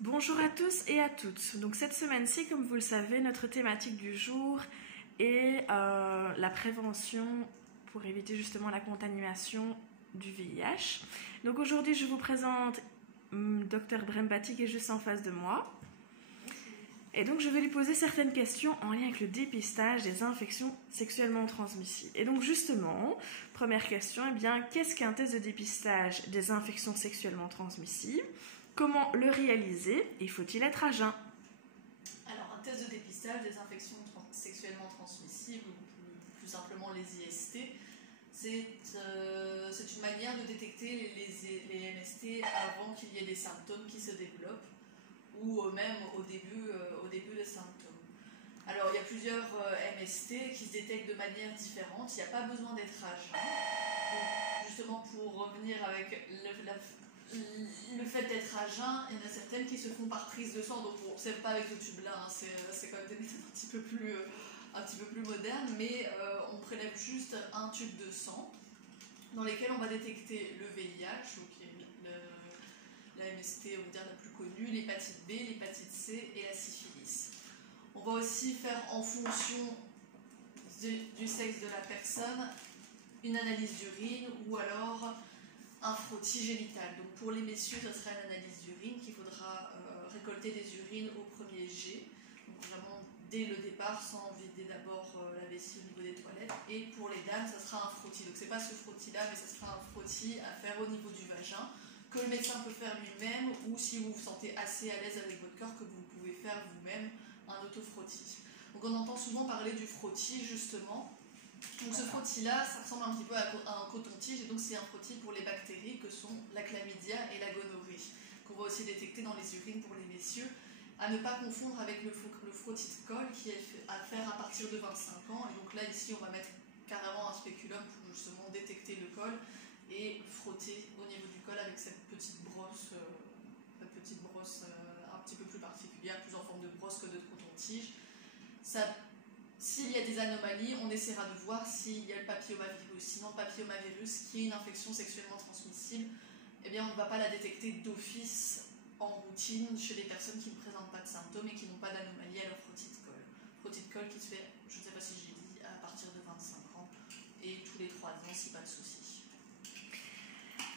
Bonjour à tous et à toutes. Donc cette semaine-ci, comme vous le savez, notre thématique du jour est la prévention pour éviter justement la contamination du VIH. Donc aujourd'hui, je vous présente Dr Brembati qui est juste en face de moi. Et donc je vais lui poser certaines questions en lien avec le dépistage des infections sexuellement transmissibles. Et donc justement, première question, qu'est-ce qu'un test de dépistage des infections sexuellement transmissibles? Comment le réaliser et faut-il être à jeun? Alors, un test de dépistage des infections sexuellement transmissibles, ou plus simplement les IST, c'est une manière de détecter les MST avant qu'il y ait des symptômes qui se développent, ou même au début des symptômes. Alors, il y a plusieurs MST qui se détectent de manière différente. Il n'y a pas besoin d'être à jeun. Donc, justement, pour revenir avec le fait d'être à jeun, il y en a certaines qui se font par prise de sang, donc bon, c'est pas avec le tube là, hein, c'est quand même des méthodes un petit peu plus modernes, mais on prélève juste un tube de sang dans lequel on va détecter le VIH, donc qui est la MST on va dire la plus connue, l'hépatite B, l'hépatite C et la syphilis. On va aussi faire en fonction du sexe de la personne une analyse d'urine ou alors un frottis génital. Donc pour les messieurs, ce sera une analyse d'urine qu'il faudra récolter des urines au premier jet. Donc vraiment dès le départ, sans vider d'abord la vessie au niveau des toilettes. Et pour les dames, ça sera un frottis. Donc c'est pas ce frottis-là, mais ce sera un frottis à faire au niveau du vagin, que le médecin peut faire lui-même, ou si vous vous sentez assez à l'aise avec votre corps, que vous pouvez faire vous-même un auto-frottis. Donc on entend souvent parler du frottis justement. Donc ce frottis-là, ça ressemble un petit peu à un coton-tige, et donc c'est un frottis pour les bactéries que sont la chlamydia et la gonorrhée, qu'on va aussi détecter dans les urines pour les messieurs, à ne pas confondre avec le frottis de colle qui est à faire à partir de 25 ans. Et donc là, ici, on va mettre carrément un spéculum pour justement détecter le col et frotter au niveau du col avec cette petite brosse un petit peu plus particulière, plus en forme de brosse que de coton-tige. S'il y a des anomalies, on essaiera de voir s'il y a le papillomavirus. Sinon, le papillomavirus, qui est une infection sexuellement transmissible, eh bien, on ne va pas la détecter d'office en routine chez les personnes qui ne présentent pas de symptômes et qui n'ont pas d'anomalie à leur frottis de colle. Frottis de colle qui se fait, je ne sais pas si j'ai dit, à partir de 25 ans et tous les 3 ans, si pas de souci.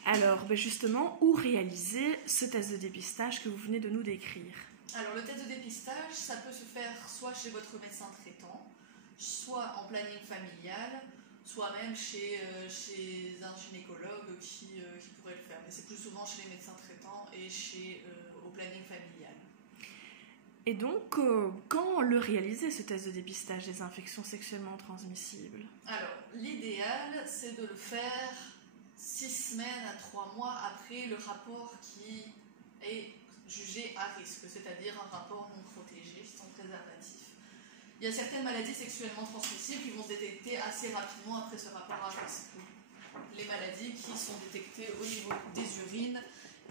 Alors, justement, où réaliser ce test de dépistage que vous venez de nous décrire? Alors, le test de dépistage, ça peut se faire soit chez votre médecin traitant, soit en planning familial, soit même chez un gynécologue qui pourrait le faire. Mais c'est plus souvent chez les médecins traitants et au planning familial. Et donc, quand le réaliser, ce test de dépistage des infections sexuellement transmissibles? Alors, l'idéal, c'est de le faire 6 semaines à 3 mois après le rapport qui est jugé à risque, c'est-à-dire un rapport non protégé, sans préservatif. Il y a certaines maladies sexuellement transmissibles qui vont se détecter assez rapidement après ce rapport à risque. Les maladies qui sont détectées au niveau des urines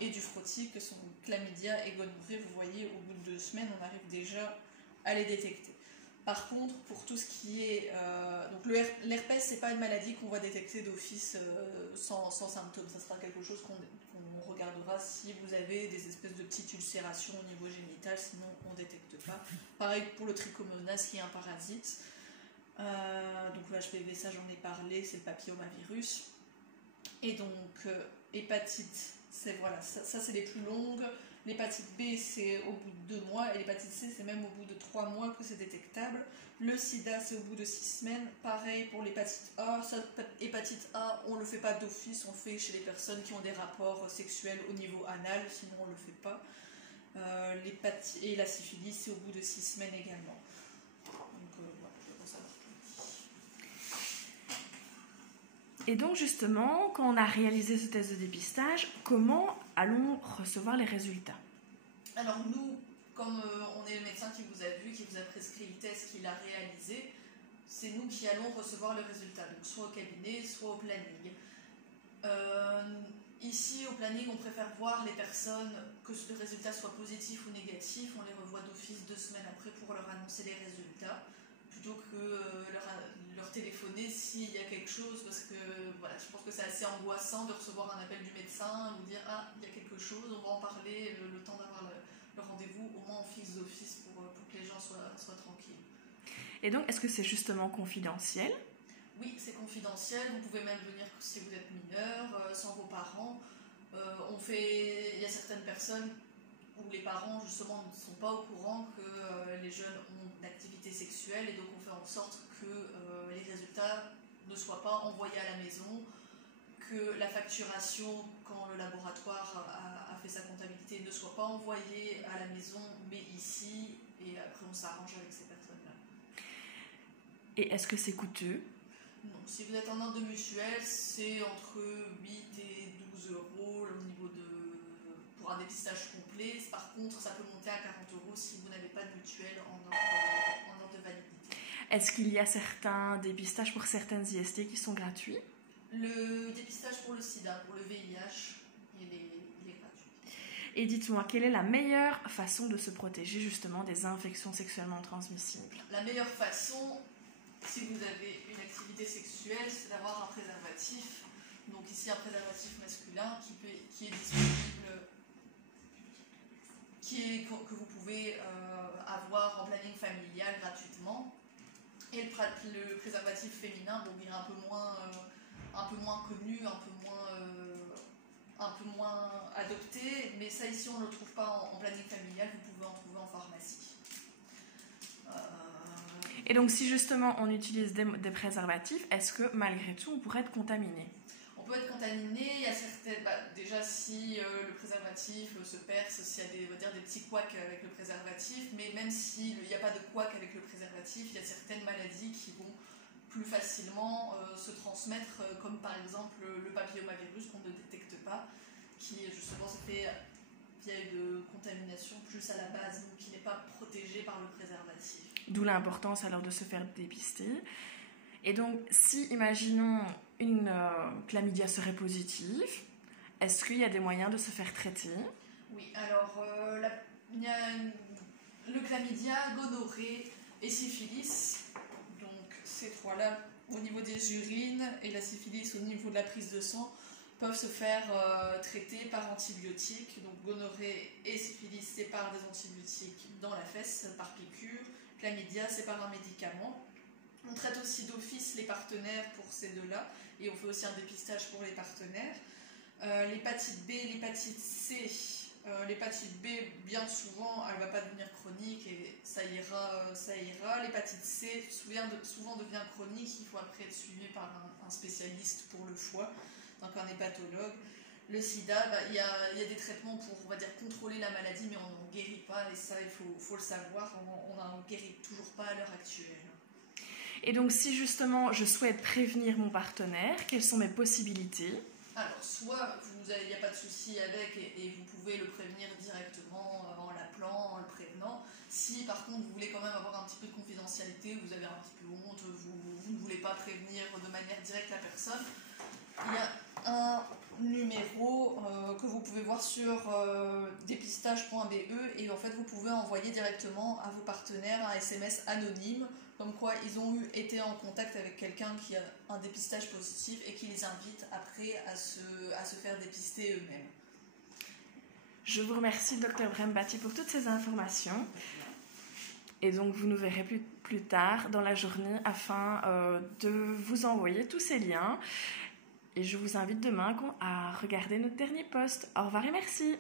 et du frottis, que sont chlamydia et gonorrhée, vous voyez, au bout de 2 semaines, on arrive déjà à les détecter. Par contre, pour tout ce qui est... donc l'herpès, c'est pas une maladie qu'on va détecter d'office sans symptômes. Ça sera quelque chose qu'on regardera si vous avez des espèces de petites ulcérations au niveau génital, sinon on ne détecte pas. Pareil pour le trichomonas qui est un parasite. Donc le HPV, ça j'en ai parlé, c'est le papillomavirus. Et donc hépatite, ça c'est les plus longues. L'hépatite B, c'est au bout de 2 mois, et l'hépatite C, c'est même au bout de 3 mois que c'est détectable. Le sida, c'est au bout de 6 semaines. Pareil pour l'hépatite A. Hépatite A, on ne le fait pas d'office, on le fait chez les personnes qui ont des rapports sexuels au niveau anal, sinon on ne le fait pas. Et la syphilis, c'est au bout de 6 semaines également. Donc voilà, je pense avoir tout dit. Et donc justement, quand on a réalisé ce test de dépistage, comment allons recevoir les résultats? Alors nous, comme on est le médecin qui vous a vu, qui vous a prescrit le test, qui l'a réalisé, c'est nous qui allons recevoir le résultat, donc soit au cabinet, soit au planning. Ici, au planning, on préfère voir les personnes, que le résultat soit positif ou négatif, on les revoit d'office 2 semaines après pour leur annoncer les résultats, plutôt que leur téléphoner s'il y a quelque chose, parce que voilà, je pense que c'est assez angoissant de recevoir un appel du médecin, vous dire « Ah, il y a quelque chose, on va en parler, le temps d'avoir leur rendez-vous, au moins on fixe d'office pour que les gens soient tranquilles. Et donc, est-ce que c'est justement confidentiel? Oui, c'est confidentiel. Vous pouvez même venir si vous êtes mineur, sans vos parents. Il y a certaines personnes où les parents justement ne sont pas au courant que les jeunes ont une activité sexuelle, et donc on fait en sorte que les résultats ne soient pas envoyés à la maison, que la facturation, quand le laboratoire a fait sa comptabilité, ne soit pas envoyée à la maison, mais ici, et après on s'arrange avec ces personnes-là. Et est-ce que c'est coûteux? Non, si vous êtes en ordre de mutuelle, c'est entre 8 et 12 euros pour un dépistage complet. Par contre, ça peut monter à 40 euros si vous n'avez pas de mutuelle en ordre de validité. Est-ce qu'il y a certains dépistages pour certaines IST qui sont gratuits? Le dépistage pour le sida, pour le VIH, il est gratuit. Et dites-moi, quelle est la meilleure façon de se protéger justement des infections sexuellement transmissibles? La meilleure façon, si vous avez une activité sexuelle, c'est d'avoir un préservatif. Donc ici, un préservatif masculin qui est disponible, que vous pouvez avoir en planning familial gratuitement. Et le préservatif féminin, bon, il est un peu moins connu, un peu moins adopté, mais ça ici on ne le trouve pas en planning familial, vous pouvez en trouver en pharmacie. Et donc si justement on utilise des préservatifs, est-ce que malgré tout on pourrait être contaminé? On peut être contaminé, il y a certaines, déjà si le préservatif se perce, s'il y a des petits couacs avec le préservatif, mais même s'il n'y a pas de couacs avec le préservatif, il y a certaines maladies qui vont plus facilement se transmettre, comme par exemple le papillomavirus qu'on ne détecte pas, qui justement se fait via une contamination plus à la base, donc qui n'est pas protégé par le préservatif. D'où l'importance alors de se faire dépister. Et donc, si, imaginons, une chlamydia serait positive, est-ce qu'il y a des moyens de se faire traiter? Oui, alors, il y a le chlamydia, gonorrhée et syphilis. Donc, ces trois-là, au niveau des urines, et la syphilis au niveau de la prise de sang, peuvent se faire traiter par antibiotiques. Donc, gonorrhée et syphilis, c'est par des antibiotiques dans la fesse, par piqûre. Chlamydia, c'est par un médicament. On traite aussi d'office les partenaires pour ces deux-là, et on fait aussi un dépistage pour les partenaires. L'hépatite B, l'hépatite C, l'hépatite B, bien souvent, elle ne va pas devenir chronique et ça ira. L'hépatite C souvent devient chronique, il faut après être suivi par un spécialiste pour le foie, donc un hépatologue. Le sida, il y a des traitements pour, on va dire, contrôler la maladie, mais on n'en guérit pas, et ça, il faut le savoir, on n'en guérit toujours pas à l'heure actuelle. Et donc, si justement je souhaite prévenir mon partenaire, quelles sont mes possibilités? Alors, soit il n'y a pas de souci avec et vous pouvez le prévenir directement en l'appelant, en le prévenant. Si par contre vous voulez quand même avoir un petit peu de confidentialité, vous avez un petit peu honte, vous ne voulez pas prévenir de manière directe la personne, il y a un numéro que vous pouvez voir sur dépistage.be, et en fait vous pouvez envoyer directement à vos partenaires un SMS anonyme comme quoi ils ont été en contact avec quelqu'un qui a un dépistage positif et qui les invite après à se faire dépister eux-mêmes. Je vous remercie, Dr Brembati, pour toutes ces informations. Et donc, vous nous verrez plus tard dans la journée afin de vous envoyer tous ces liens. Et je vous invite demain à regarder notre dernier post. Au revoir et merci.